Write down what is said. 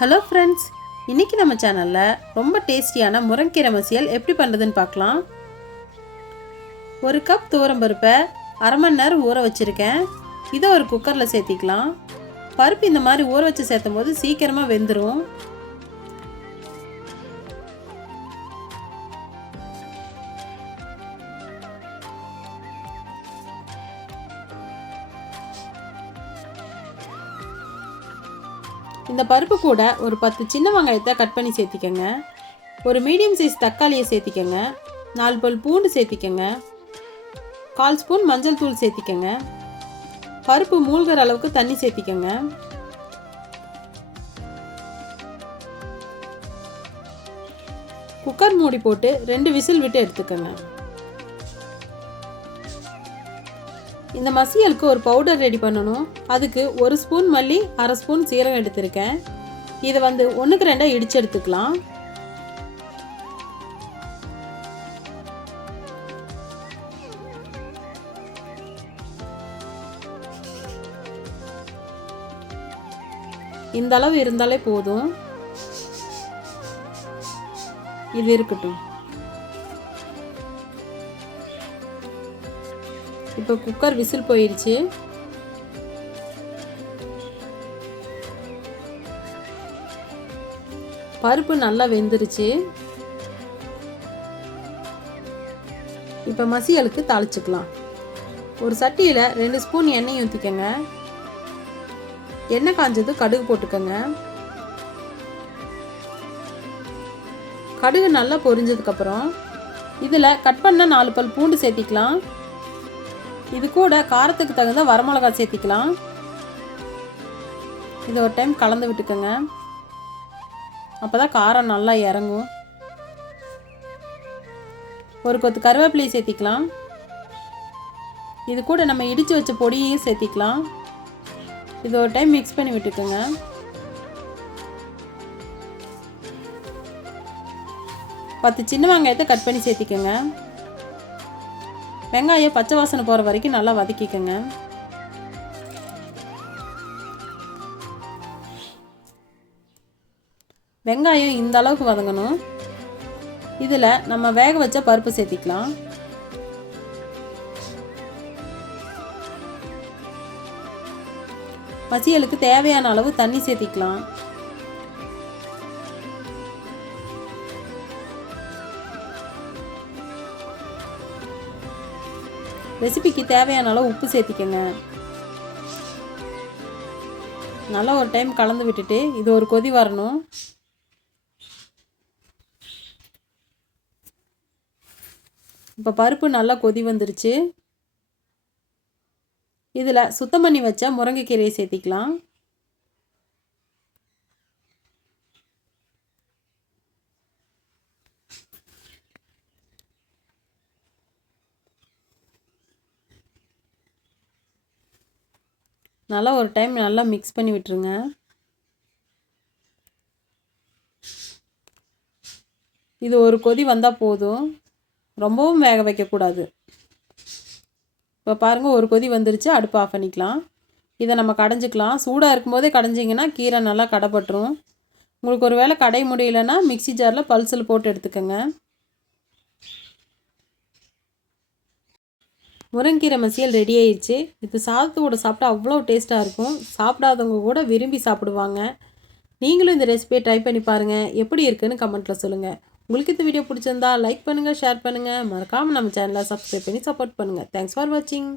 Hello friends இன்றைக்கி நம்ம சேனலில் ரொம்ப டேஸ்டியான முருங்கீரை மசியல் எப்படி பண்ணுறதுன்னு பார்க்கலாம். ஒரு கப் பருப்பை அரை மணி நேரம் ஊற வச்சுருக்கேன். இதை ஒரு குக்கரில் சேர்த்திக்கலாம். பருப்பு இந்த மாதிரி ஊற வச்சு சேர்த்தும் போது சீக்கிரமாக வெந்துடும் இந்த பருப்பு கூட ஒரு பத்து சின்ன வெங்காயத்தை கட் பண்ணி சேர்த்திக்கங்க. ஒரு மீடியம் சைஸ் தக்காளியை சேர்த்திக்கங்க. நாலு பல் பூண்டு சேர்த்திக்கங்க. கால் ஸ்பூன் மஞ்சள் தூள் சேர்த்திக்கங்க. பருப்பு மூழ்கிற அளவுக்கு தண்ணி சேர்த்திக்கங்க. குக்கர் மூடி போட்டு ரெண்டு விசில் விட்டு எடுத்துக்கோங்க. இந்த மசியலுக்கு ஒரு பவுடர் ரெடி பண்ணணும். அதுக்கு ஒரு ஸ்பூன் மல்லி அரை ஸ்பூன் சீரகம் எடுத்திருக்கேன். இதை வந்து ஒன்றுக்கு ரெண்டாக இடிச்சு எடுத்துக்கலாம். இந்த அளவு இருந்தாலே போதும். இது இருக்கட்டும். இப்போ குக்கர் விசில் போயிடுச்சு பருப்பு நல்லா வெந்துருச்சு. இப்போ மசியலுக்கு தாளிச்சுக்கலாம். ஒரு சட்டியில் ரெண்டு ஸ்பூன் எண்ணெய் ஊற்றிக்கோங்க எண்ணெய் காஞ்சது கடுகு போட்டுக்கோங்க. கடுகு நல்லா பொரிஞ்சதுக்கப்புறம் இதில் கட் பண்ண நாலு பல் பூண்டு சேர்த்திக்கலாம். இது கூட காரத்துக்கு தகுந்த வரமிளகா சேர்த்திக்கலாம். இது ஒரு டைம் கலந்து விட்டுக்கோங்க. அப்போ தான் காரம் நல்லா இறங்கும். ஒரு கொத்து கருவேப்பிலையை சேர்த்திக்கலாம். இது கூட நம்ம இடித்து வச்ச பொடியையும் சேர்த்திக்கலாம். இது ஒரு டைம் மிக்ஸ் பண்ணி விட்டுக்கோங்க. பத்து சின்ன வெங்காயத்தை கட் பண்ணி சேர்த்திக்கோங்க. வெங்காயம் பச்சை வாசனை போகிற வரைக்கும் நல்லா வதக்கிக்கோங்க. வெங்காயம் இந்த அளவுக்கு வதங்கணும். இதில் நம்ம வேக வச்ச பருப்பு சேர்த்திக்கலாம். மசியலுக்கு தேவையான அளவு தண்ணி சேர்த்திக்கலாம். ரெசிபிக்கு தேவையான அளவு உப்பு சேர்த்திக்கங்க. நல்லா ஒரு டைம் கலந்து விட்டுட்டு இது ஒரு கொதி வரணும். இப்போ பருப்பு நல்லா கொதி வந்துருச்சு. இதில் சுத்தம் பண்ணி வச்ச முருங்கைக்கீரையை சேர்த்திக்கலாம். நல்லா ஒரு டைம் நல்லா மிக்ஸ் பண்ணி விட்டுருங்க. இது ஒரு கொதி வந்தால் போதும். ரொம்பவும் வேக வைக்கக்கூடாது. இப்போ பாருங்கள் ஒரு கொதி வந்துருச்சு அடுப்பு ஆஃப் பண்ணிக்கலாம். இதை நம்ம கடைஞ்சிக்கலாம். சூடாக இருக்கும்போதே கடைஞ்சிங்கன்னா கீரை நல்லா கடைப்பட்டுரும் உங்களுக்கு ஒரு வேளை கடை முடியலன்னா மிக்சி ஜாரில் பல்சில் போட்டு எடுத்துக்கோங்க. முருங்கீரை மசியல் ரெடி ஆயிடுச்சு. இது சாதத்தோட சாப்பிட்டா அவ்வளோ டேஸ்ட்டாக இருக்கும். சாப்பிடாதவங்க கூட விரும்பி சாப்பிடுவாங்க. நீங்களும் இந்த ரெசிபியை ட்ரை பண்ணி பாருங்கள் எப்படி இருக்குன்னு கமெண்ட்டில் சொல்லுங்கள் உங்களுக்கு இந்த வீடியோ பிடிச்சிருந்தா லைக் பண்ணுங்கள் ஷேர் பண்ணுங்கள் மறக்காமல் நம்ம சேனலை சப்ஸ்கிரைப் பண்ணி சப்போர்ட் பண்ணுங்கள் தேங்க்ஸ் ஃபார் வாட்சிங்